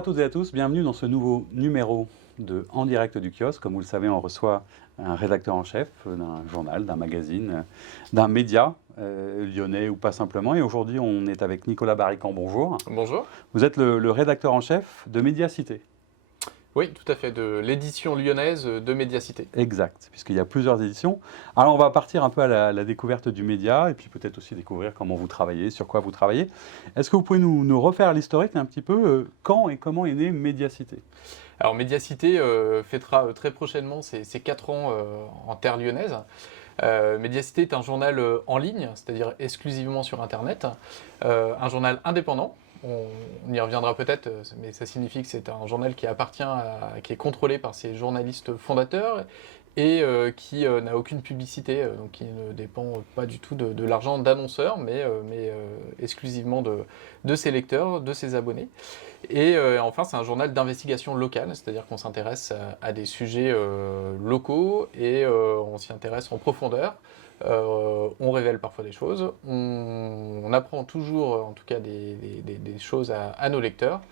à toutes et à tous, bienvenue dans ce nouveau numéro de En direct du kiosque. Comme vous le savez, on reçoit un rédacteur en chef d'un journal, d'un magazine, d'un média lyonnais ou pas simplement. Et aujourd'hui, on est avec Nicolas Barrican. Bonjour. Bonjour. Vous êtes le rédacteur en chef de Médiacité. Oui, tout à fait, de l'édition lyonnaise de Médiacité. Exact, puisqu'il y a plusieurs éditions. Alors, on va partir un peu à la découverte du média et puis peut-être aussi découvrir comment vous travaillez, sur quoi vous travaillez. Est-ce que vous pouvez nous refaire l'historique un petit peu quand et comment est née Médiacité? Alors Médiacité fêtera très prochainement ses 4 ans en terre lyonnaise. Médiacité est un journal en ligne, c'est-à-dire exclusivement sur Internet, un journal indépendant. On y reviendra peut-être, mais ça signifie que c'est un journal qui qui est contrôlé par ses journalistes fondateurs et qui n'a aucune publicité, donc qui ne dépend pas du tout de l'argent d'annonceurs, mais exclusivement de ses lecteurs, de ses abonnés. Et enfin, c'est un journal d'investigation locale, c'est-à-dire qu'on s'intéresse à des sujets locaux et on s'y intéresse en profondeur. On révèle parfois des choses, on apprend toujours en tout cas des choses à nos lecteurs,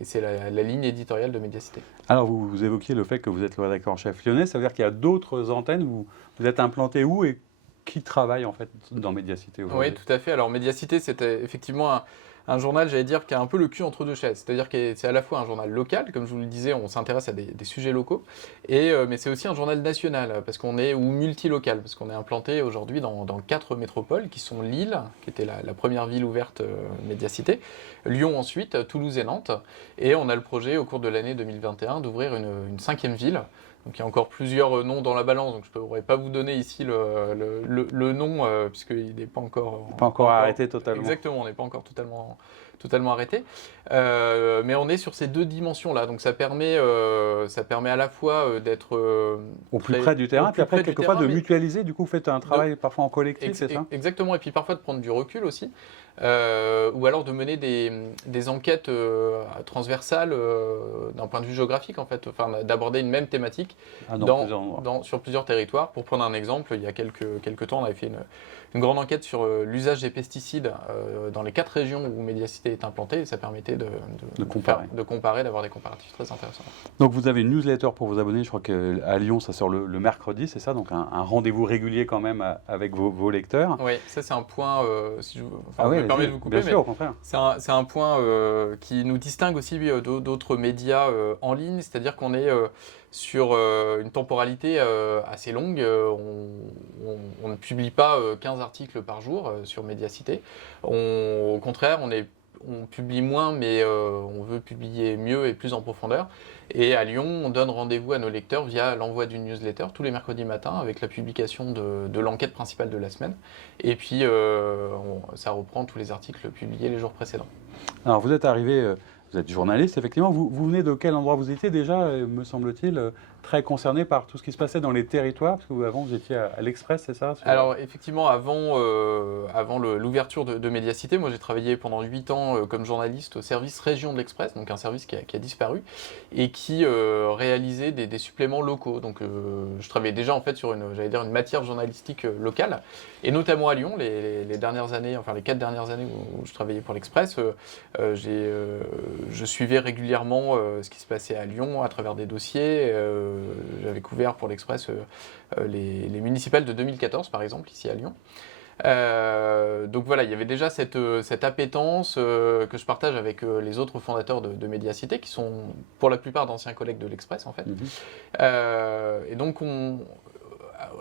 et c'est la ligne éditoriale de Médiacité. Alors, vous évoquiez le fait que vous êtes le rédacteur en chef lyonnais, ça veut dire qu'il y a d'autres antennes, vous êtes implanté où et qui travaille en fait dans Médiacité aujourd'hui? Oui, tout à fait. Alors Médiacité, c'était effectivement un journal, j'allais dire, qui a un peu le cul entre deux chaises. C'est-à-dire que c'est à la fois un journal local, comme je vous le disais, on s'intéresse à des sujets locaux, mais c'est aussi un journal national, parce qu'on est, ou multilocal, parce qu'on est implanté aujourd'hui dans 4 métropoles, qui sont Lille, qui était la première ville ouverte Médiacité, Lyon ensuite, Toulouse et Nantes, et on a le projet au cours de l'année 2021 d'ouvrir une 5e ville. Donc il y a encore plusieurs noms dans la balance, donc je ne pourrais pas vous donner ici le nom, puisqu'il n'est pas encore... Pas encore arrêté totalement. Exactement, on n'est pas encore totalement arrêté. Mais on est sur ces 2 dimensions-là, donc ça permet à la fois d'être... Au plus près du terrain, puis après quelquefois de mais mutualiser, du coup vous faites un travail parfois en collectif, c'est ça? Exactement, et puis parfois de prendre du recul aussi, ou alors de mener des enquêtes transversales d'un point de vue géographique en fait, enfin d'aborder une même thématique Plusieurs endroits. sur plusieurs territoires. Pour prendre un exemple, il y a quelques temps, on avait fait une grande enquête sur l'usage des pesticides dans les 4 régions où Médiacité est implantée, et ça permettait de comparer, d'avoir des comparatifs très intéressants. Donc vous avez une newsletter pour vos abonnés, je crois qu'à Lyon ça sort le mercredi, c'est ça? Donc un rendez-vous régulier quand même avec vos lecteurs. Oui, ça c'est un point, si je oui, me permets de vous couper, bien sûr, au contraire. c'est un point qui nous distingue aussi d'autres médias en ligne, c'est-à-dire qu'on est sur une temporalité assez longue. On ne publie pas 15 articles par jour sur Médiacité. Au contraire, on publie moins, mais on veut publier mieux et plus en profondeur. Et à Lyon, on donne rendez-vous à nos lecteurs via l'envoi d'une newsletter tous les mercredis matins avec la publication de l'enquête principale de la semaine. Et puis, ça reprend tous les articles publiés les jours précédents. Alors vous êtes arrivé, vous êtes journaliste effectivement, vous venez de quel endroit? Vous étiez déjà, me semble-t-il, très concerné par tout ce qui se passait dans les territoires, parce que avant vous étiez à l'Express, c'est ça? Alors effectivement, avant l'ouverture de Médiacité, moi j'ai travaillé pendant 8 ans comme journaliste au service Région de l'Express, donc un service qui a disparu, et qui réalisait des suppléments locaux. Donc je travaillais déjà en fait sur une matière journalistique locale, et notamment à Lyon, les dernières années, enfin les 4 dernières années où je travaillais pour l'Express, je suivais régulièrement ce qui se passait à Lyon à travers des dossiers. J'avais couvert pour l'Express les municipales de 2014 par exemple, ici à Lyon. Donc voilà, il y avait déjà cette appétence que je partage avec les autres fondateurs de Médiacité, qui sont pour la plupart d'anciens collègues de l'Express en fait. Et donc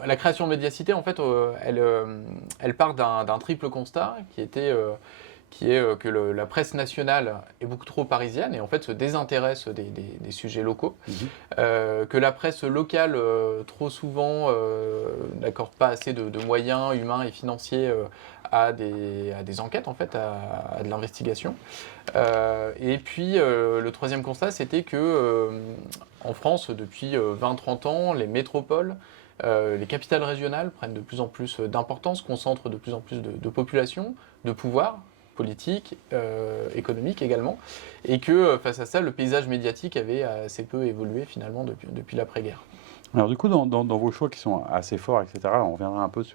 la création de Médiacité, en fait, elle part d'un triple constat qui est que la presse nationale est beaucoup trop parisienne et en fait se désintéresse des sujets locaux, que la presse locale trop souvent n'accorde pas assez de moyens humains et financiers à des enquêtes, en fait, à de l'investigation. Et puis le troisième constat, c'était que en France, depuis 20-30 ans, les métropoles, les capitales régionales prennent de plus en plus d'importance, concentrent de plus en plus de population, de pouvoir politique, économique également, et que face à ça, le paysage médiatique avait assez peu évolué finalement depuis l'après-guerre. Alors du coup, dans vos choix qui sont assez forts, etc., on reviendra un peu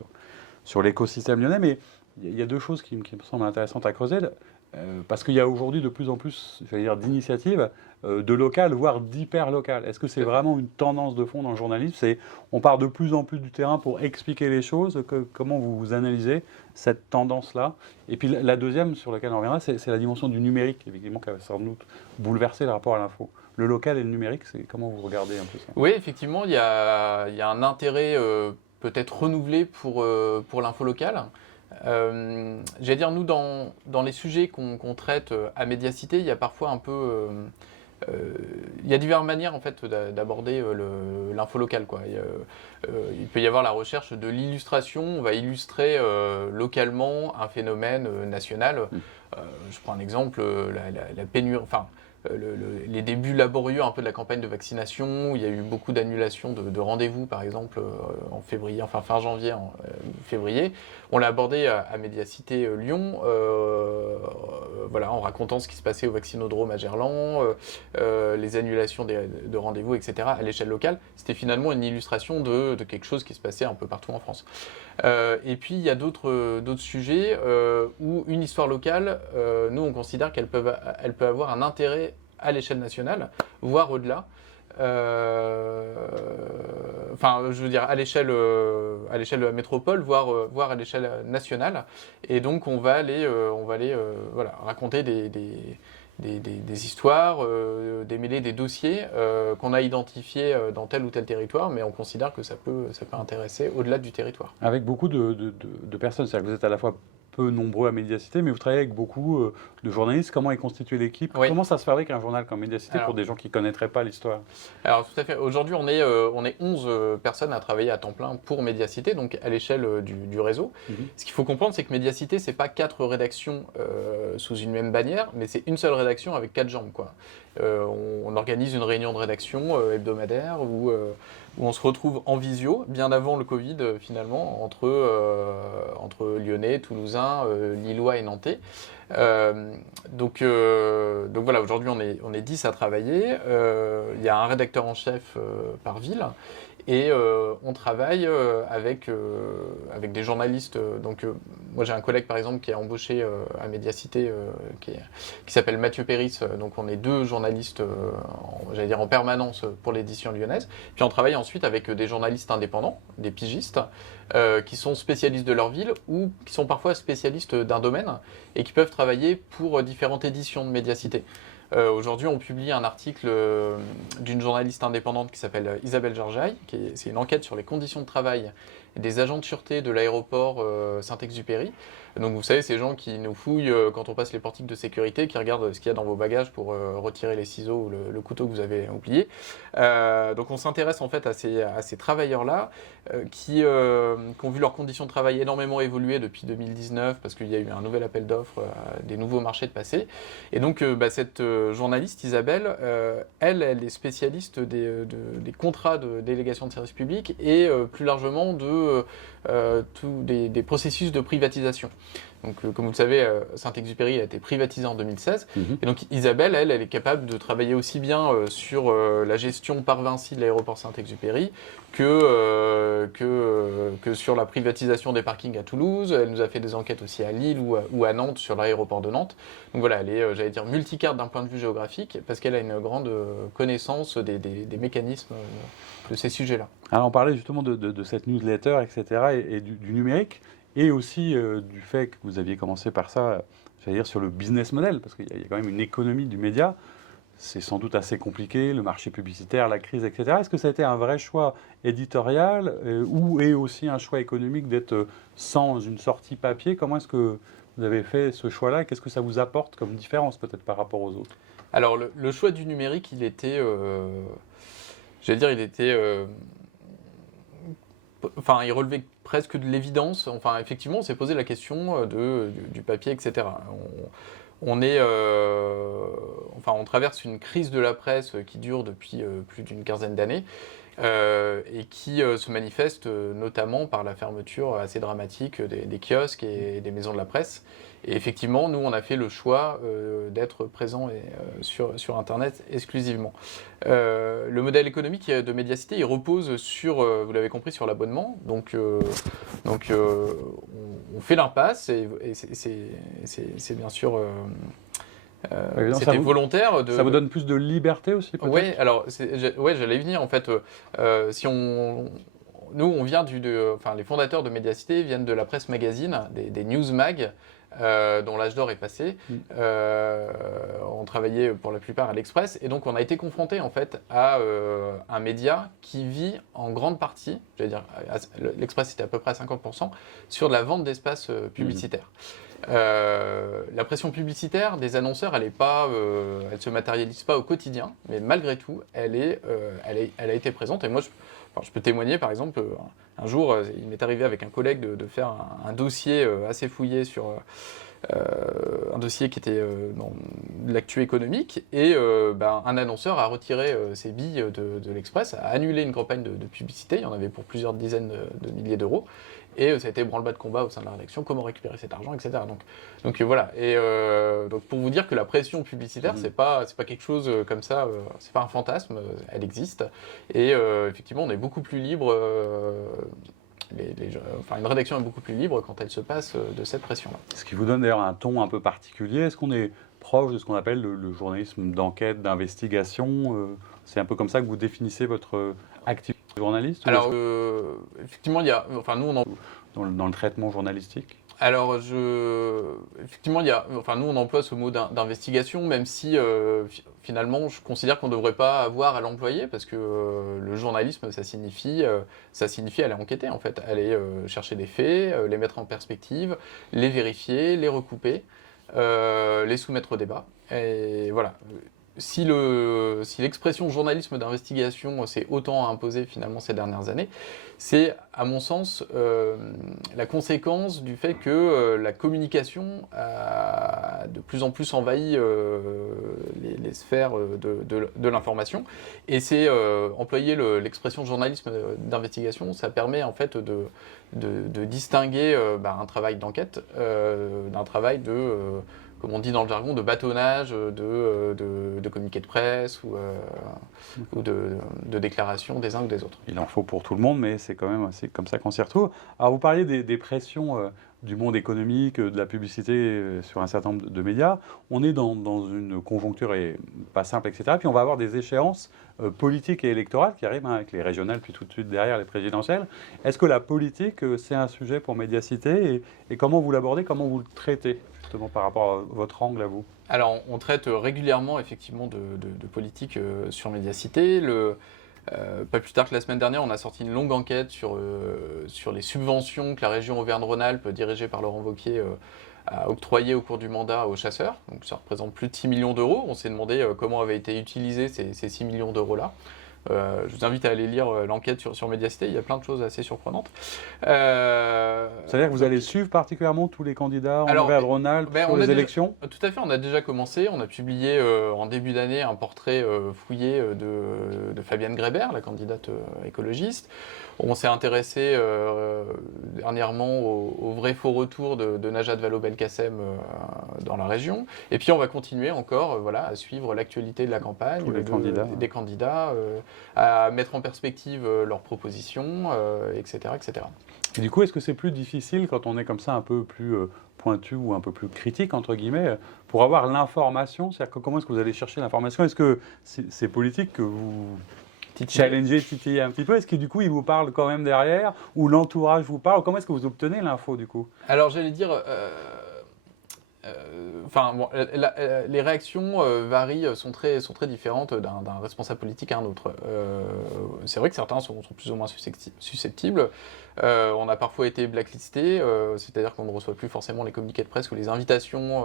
sur l'écosystème lyonnais, mais il y a 2 choses qui me semblent intéressantes à creuser. Parce qu'il y a aujourd'hui de plus en plus, j'allais dire, d'initiatives de local, voire d'hyper local. Est-ce que c'est vraiment une tendance de fond dans le journalisme? On part de plus en plus du terrain pour expliquer les choses. Comment vous analysez cette tendance-là? Et puis la deuxième, sur laquelle on reviendra, c'est la dimension du numérique, effectivement, qui a sans doute bouleversé le rapport à l'info. Le local et le numérique, comment vous regardez un peu ça? Oui, effectivement, il y a un intérêt peut-être renouvelé pour l'info locale. J'allais dire, nous, dans les sujets qu'on traite à Médiacité, il y a parfois un peu... il y a diverses manières en fait d'aborder l'info locale, quoi. Il peut y avoir la recherche de l'illustration, on va illustrer localement un phénomène national. Je prends un exemple, la pénurie, enfin les débuts laborieux un peu de la campagne de vaccination, où il y a eu beaucoup d'annulations de rendez-vous par exemple en février, enfin fin janvier, février. On l'a abordé à Médiacité Lyon, voilà, en racontant ce qui se passait au vaccinodrome à Gerland, les annulations de rendez-vous, etc. à l'échelle locale. C'était finalement une illustration de quelque chose qui se passait un peu partout en France. Et puis il y a d'autres sujets où une histoire locale, nous on considère qu'elle peut avoir un intérêt à l'échelle nationale, voire au-delà. Enfin, je veux dire à l'échelle de la métropole, voire à l'échelle nationale. Et donc on va aller voilà, raconter des histoires, démêler des dossiers qu'on a identifiés dans tel ou tel territoire, mais on considère que ça peut intéresser au-delà du territoire. Avec beaucoup de personnes, c'est-à-dire que vous êtes à la fois peu nombreux à Médiacité, mais vous travaillez avec beaucoup de journalistes. Comment est constituée l'équipe? Oui. Comment ça se fabrique un journal comme Médiacité pour des gens qui ne connaîtraient pas l'histoire? Alors tout à fait. Aujourd'hui, on est 11 personnes à travailler à temps plein pour Médiacité, donc à l'échelle du réseau. Ce qu'il faut comprendre, c'est que Médiacité, c'est pas 4 rédactions sous une même bannière, mais c'est une seule rédaction avec 4 jambes, quoi. On organise une réunion de rédaction hebdomadaire où on se retrouve en visio, bien avant le Covid finalement, entre Lyonnais, Toulousains, Lillois et Nantais. Donc voilà, aujourd'hui on est 10 à travailler. Il y a un rédacteur en chef par ville. Et on travaille avec des journalistes. Donc, moi, j'ai un collègue, par exemple, qui est embauché à Médiacité, qui s'appelle Mathieu Péris. Donc, on est 2 journalistes, j'allais dire, en permanence pour l'édition lyonnaise. Puis, on travaille ensuite avec des journalistes indépendants, des pigistes, qui sont spécialistes de leur ville ou qui sont parfois spécialistes d'un domaine et qui peuvent travailler pour différentes éditions de Médiacité. Aujourd'hui, on publie un article d'une journaliste indépendante qui s'appelle Isabelle Georgeaille. C'est une enquête sur les conditions de travail des agents de sûreté de l'aéroport Saint-Exupéry. Donc vous savez, ces gens qui nous fouillent quand on passe les portiques de sécurité, qui regardent ce qu'il y a dans vos bagages pour retirer les ciseaux ou le couteau que vous avez oublié. Donc on s'intéresse en fait à ces travailleurs-là qui ont vu leurs conditions de travail énormément évoluer depuis 2019 parce qu'il y a eu un nouvel appel d'offres, des nouveaux marchés de passer. Et donc cette journaliste Isabelle, elle est spécialiste des contrats de délégation de service public et plus largement des processus de privatisation. Donc, comme vous le savez, Saint-Exupéry a été privatisé en 2016. Et donc, Isabelle, elle est capable de travailler aussi bien sur la gestion par Vinci de l'aéroport Saint-Exupéry que sur la privatisation des parkings à Toulouse. Elle nous a fait des enquêtes aussi à Lille ou à Nantes sur l'aéroport de Nantes. Donc voilà, elle est, j'allais dire, multicarte d'un point de vue géographique parce qu'elle a une grande connaissance des mécanismes de ces sujets-là. Alors, on parlait justement de cette newsletter, etc., et du numérique. Et aussi du fait que vous aviez commencé par ça, j'allais dire sur le business model, parce qu'il y a quand même une économie du média. C'est sans doute assez compliqué, le marché publicitaire, la crise, etc. Est-ce que ça a été un vrai choix éditorial ou et aussi un choix économique d'être sans une sortie papier? Comment est-ce que vous avez fait ce choix-là? Qu'est-ce que ça vous apporte comme différence peut-être par rapport aux autres? Alors le choix du numérique, il était, j'allais dire, enfin, il relevait presque de l'évidence. Enfin, effectivement, on s'est posé la question du papier, etc. On traverse une crise de la presse qui dure depuis plus d'une quinzaine d'années et qui se manifeste notamment par la fermeture assez dramatique des kiosques et des maisons de la presse. Et effectivement, nous, on a fait le choix d'être présents sur Internet exclusivement. Le modèle économique de Médiacité, il repose sur, vous l'avez compris, sur l'abonnement. Donc on fait l'impasse et c'est bien sûr c'était volontaire. Ça vous donne plus de liberté aussi peut-être? Oui, alors j'allais y venir en fait. Nous, on vient enfin, les fondateurs de Mediacité viennent de la presse magazine, des news mag, dont l'âge d'or est passé. On travaillait pour la plupart à l'Express, et donc on a été confronté en fait à un média qui vit en grande partie, j'allais dire, l'Express c'était à peu près à 50%, sur de la vente d'espaces publicitaires. La pression publicitaire des annonceurs, elle se matérialise pas au quotidien, mais malgré tout, elle a été présente. Et moi, je peux témoigner, par exemple, un jour, il m'est arrivé avec un collègue de faire un dossier assez fouillé sur un dossier qui était dans l'actu économique, et un annonceur a retiré ses billes de l'Express, a annulé une campagne de publicité, il y en avait pour plusieurs dizaines de milliers d'euros, et ça a été branle-bas de combat au sein de la rédaction, comment récupérer cet argent, etc. Donc voilà, et donc pour vous dire que la pression publicitaire, c'est pas quelque chose comme ça, c'est pas un fantasme, elle existe, et effectivement on est beaucoup plus libre, une rédaction est beaucoup plus libre quand elle se passe de cette pression-là. Ce qui vous donne d'ailleurs un ton un peu particulier. Est-ce qu'on est proche de ce qu'on appelle le journalisme d'enquête, d'investigation? C'est un peu comme ça que vous définissez votre activité de journaliste? Alors, effectivement, nous dans le traitement journalistique? Alors, effectivement, nous, on emploie ce mot d'investigation, même si, finalement, je considère qu'on ne devrait pas avoir à l'employer, parce que le journalisme, ça signifie aller enquêter, en fait, aller chercher des faits, les mettre en perspective, les vérifier, les recouper, les soumettre au débat. Et voilà. Si l'expression journalisme d'investigation s'est autant imposée finalement ces dernières années, c'est à mon sens la conséquence du fait que la communication a de plus en plus envahi les sphères de l'information, et c'est employer l'expression journalisme d'investigation, ça permet en fait de distinguer un travail d'enquête d'un travail comme on dit dans le jargon, de bâtonnage, de communiqués de presse ou de déclarations des uns ou des autres. Il en faut pour tout le monde, mais c'est quand même comme ça qu'on s'y retrouve. Alors vous parliez des pressions du monde économique, de la publicité sur un certain nombre de médias. On est dans une conjoncture pas simple, etc. Puis on va avoir des échéances politiques et électorales qui arrivent avec les régionales, puis tout de suite derrière les présidentielles. Est-ce que la politique, c'est un sujet pour Mediacité, et comment vous l'abordez, comment vous le traitez justement par rapport à votre angle à vous? Alors, on traite régulièrement effectivement de politique sur Mediacité. Pas plus tard que la semaine dernière, on a sorti une longue enquête sur les subventions que la région Auvergne-Rhône-Alpes, dirigée par Laurent Wauquiez, a octroyées au cours du mandat aux chasseurs. Donc ça représente plus de 6 millions d'euros. On s'est demandé comment avaient été utilisés ces 6 millions d'euros-là. Je vous invite à aller lire l'enquête sur Mediacité, il y a plein de choses assez surprenantes. C'est-à-dire que vous allez suivre particulièrement tous les candidats en Auvergne-Rhône-Alpes sur les élections? Tout à fait, on a déjà commencé. On a publié en début d'année un portrait fouillé de Fabienne Grébert, la candidate écologiste. On s'est intéressé dernièrement au vrai faux retour de Najat Vallaud-Belkacem dans la région. Et puis on va continuer encore à suivre l'actualité de la campagne, des candidats, à mettre en perspective leurs propositions, etc., etc. Et du coup, est-ce que c'est plus difficile quand on est comme ça un peu plus pointu ou un peu plus critique, entre guillemets, pour avoir l'information? C'est-à-dire que comment est-ce que vous allez chercher l'information? Est-ce que c'est politique que vous challenger, titiller un petit peu? Est-ce que du coup, il vous parle quand même derrière? Ou l'entourage vous parle? Comment est-ce que vous obtenez l'info du coup? Alors, j'allais dire... les réactions varient, sont très différentes d'un responsable politique à un autre. C'est vrai que certains sont plus ou moins susceptibles. On a parfois été blacklisté, c'est-à-dire qu'on ne reçoit plus forcément les communiqués de presse ou les invitations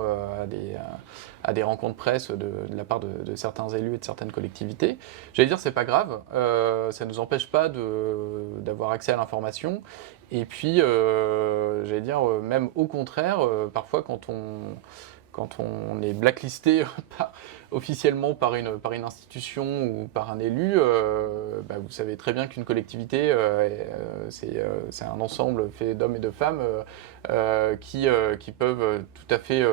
à des rencontres presse de la part de certains élus et de certaines collectivités. J'allais dire, c'est pas grave, ça ne nous empêche pas d'avoir accès à l'information. Et puis, j'allais dire, même au contraire, parfois quand on est blacklisté officiellement par une institution ou par un élu, vous savez très bien qu'une collectivité, c'est un ensemble fait d'hommes et de femmes qui peuvent tout à fait...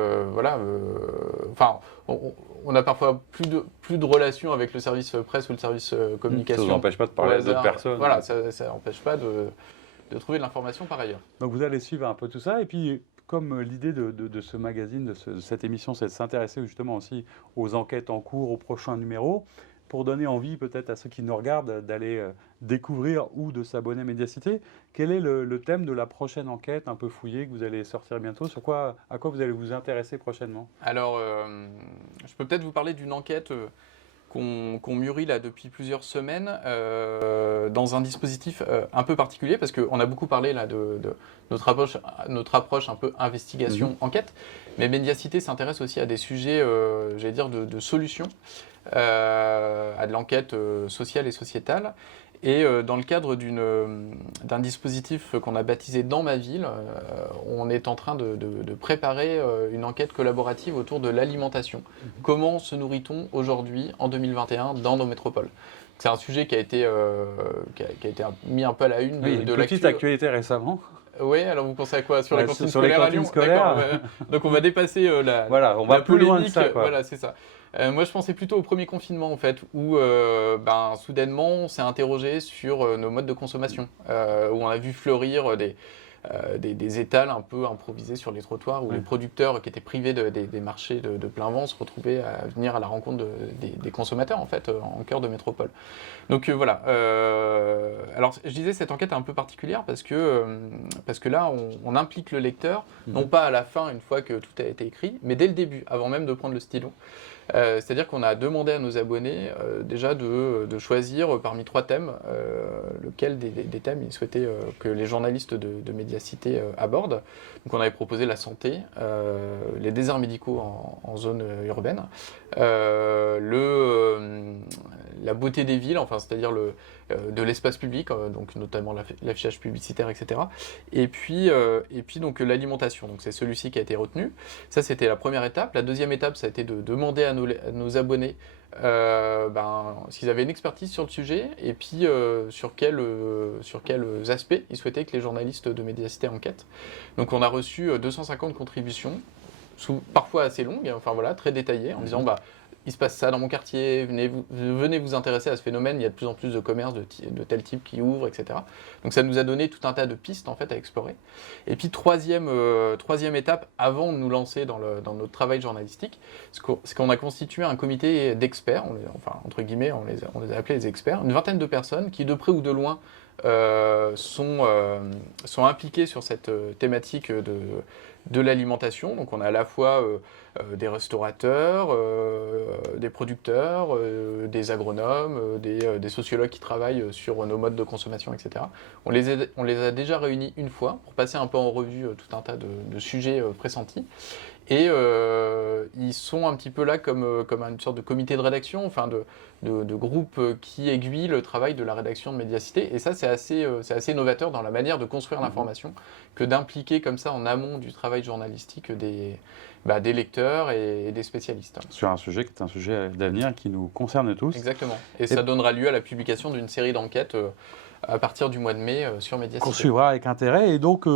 on a parfois plus de relations avec le service presse ou le service communication. Ça ne vous empêche pas de parler d'autres personnes. Voilà, ça n'empêche pas de trouver de l'information par ailleurs. Donc vous allez suivre un peu tout ça. Et puis, comme l'idée de ce magazine, de cette émission, c'est de s'intéresser justement aussi aux enquêtes en cours, aux prochains numéros, pour donner envie peut-être à ceux qui nous regardent d'aller découvrir ou de s'abonner à Médiacité. Quel est le thème de la prochaine enquête un peu fouillée que vous allez sortir bientôt? À quoi vous allez vous intéresser prochainement? Alors, je peux peut-être vous parler d'une enquête qu'on mûrit là depuis plusieurs semaines dans un dispositif un peu particulier, parce qu'on a beaucoup parlé là de notre approche un peu investigation-enquête, mais Médiacité s'intéresse aussi à des sujets, j'allais dire, de solutions, à de l'enquête sociale et sociétale. Et dans le cadre d'un dispositif qu'on a baptisé Dans ma ville, on est en train de préparer une enquête collaborative autour de l'alimentation. Comment se nourrit-on aujourd'hui, en 2021, dans nos métropoles? C'est un sujet qui a été mis un peu à la une de une petite actualité récemment. Oui, alors vous pensez à quoi? Sur les cantines sur les scolaires à cantines Lyon? scolaires. Donc on va dépasser Voilà, on va la plus loin de polémique. ça, quoi. Voilà, c'est ça. Moi, je pensais plutôt au premier confinement, en fait, où soudainement, on s'est interrogé sur nos modes de consommation, où on a vu fleurir des étals un peu improvisés sur les trottoirs, où les producteurs qui étaient privés des marchés de plein vent se retrouvaient à venir à la rencontre des consommateurs, en fait, en cœur de métropole. Donc voilà. Alors, je disais, cette enquête est un peu particulière parce que là, on implique le lecteur, non pas à la fin, une fois que tout a été écrit, mais dès le début, avant même de prendre le stylo. C'est-à-dire qu'on a demandé à nos abonnés déjà de choisir parmi 3 thèmes lequel des thèmes ils souhaitaient que les journalistes de Médiacité abordent. Donc on avait proposé la santé, les déserts médicaux en zone urbaine, la beauté des villes, enfin c'est-à-dire de l'espace public, donc notamment l'affichage publicitaire, etc. Et puis donc l'alimentation. Donc c'est celui-ci qui a été retenu. Ça c'était la première étape. La deuxième étape, ça a été de demander à nos abonnés s'ils avaient une expertise sur le sujet et puis sur quels aspects ils souhaitaient que les journalistes de Médiacité enquêtent. Donc on a reçu 250 contributions, parfois assez longues, enfin voilà, très détaillées, en disant il se passe ça dans mon quartier, venez vous intéresser à ce phénomène, il y a de plus en plus de commerces de tel type qui ouvrent, etc. Donc ça nous a donné tout un tas de pistes en fait à explorer. Et puis troisième étape, avant de nous lancer dans notre travail journalistique, c'est qu'on a constitué un comité d'experts, entre guillemets, on les a appelés les experts, une vingtaine de personnes qui de près ou de loin sont impliqués sur cette thématique de l'alimentation. Donc on a à la fois des restaurateurs, des producteurs, des agronomes, des sociologues qui travaillent sur nos modes de consommation, etc. On les a déjà réunis une fois pour passer un peu en revue tout un tas de sujets pressentis. Et ils sont un petit peu là comme une sorte de comité de rédaction, enfin de groupe qui aiguille le travail de la rédaction de Médiacité. Et ça, c'est assez novateur dans la manière de construire l'information que d'impliquer comme ça en amont du travail journalistique des lecteurs et des spécialistes. Sur un sujet qui est un sujet d'avenir qui nous concerne tous. Exactement. Et ça donnera lieu à la publication d'une série d'enquêtes à partir du mois de mai sur Médiacité. Qu'on suivra avec intérêt. Et donc,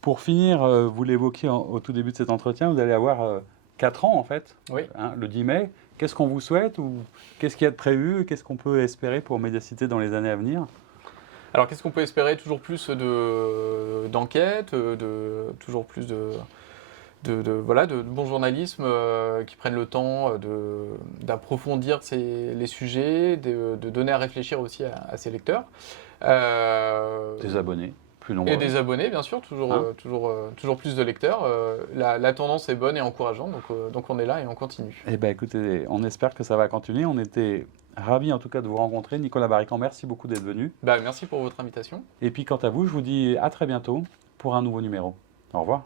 pour finir, vous l'évoquiez au tout début de cet entretien, vous allez avoir 4 ans en fait, oui. Le 10 mai. Qu'est-ce qu'on vous souhaite ou qu'est-ce qu'il y a de prévu? Qu'est-ce qu'on peut espérer pour Médiacité dans les années à venir? Alors, qu'est-ce qu'on peut espérer? Toujours plus d'enquêtes, toujours plus de bon journalisme qui prennent le temps d'approfondir les sujets, de donner à réfléchir aussi à ses lecteurs. Des abonnés. Et des abonnés, bien sûr, toujours plus de lecteurs. La tendance est bonne et encourageante, donc on est là et on continue. Eh bien, écoutez, on espère que ça va continuer. On était ravis en tout cas de vous rencontrer. Nicolas Barrican, merci beaucoup d'être venu. Merci pour votre invitation. Et puis quant à vous, je vous dis à très bientôt pour un nouveau numéro. Au revoir.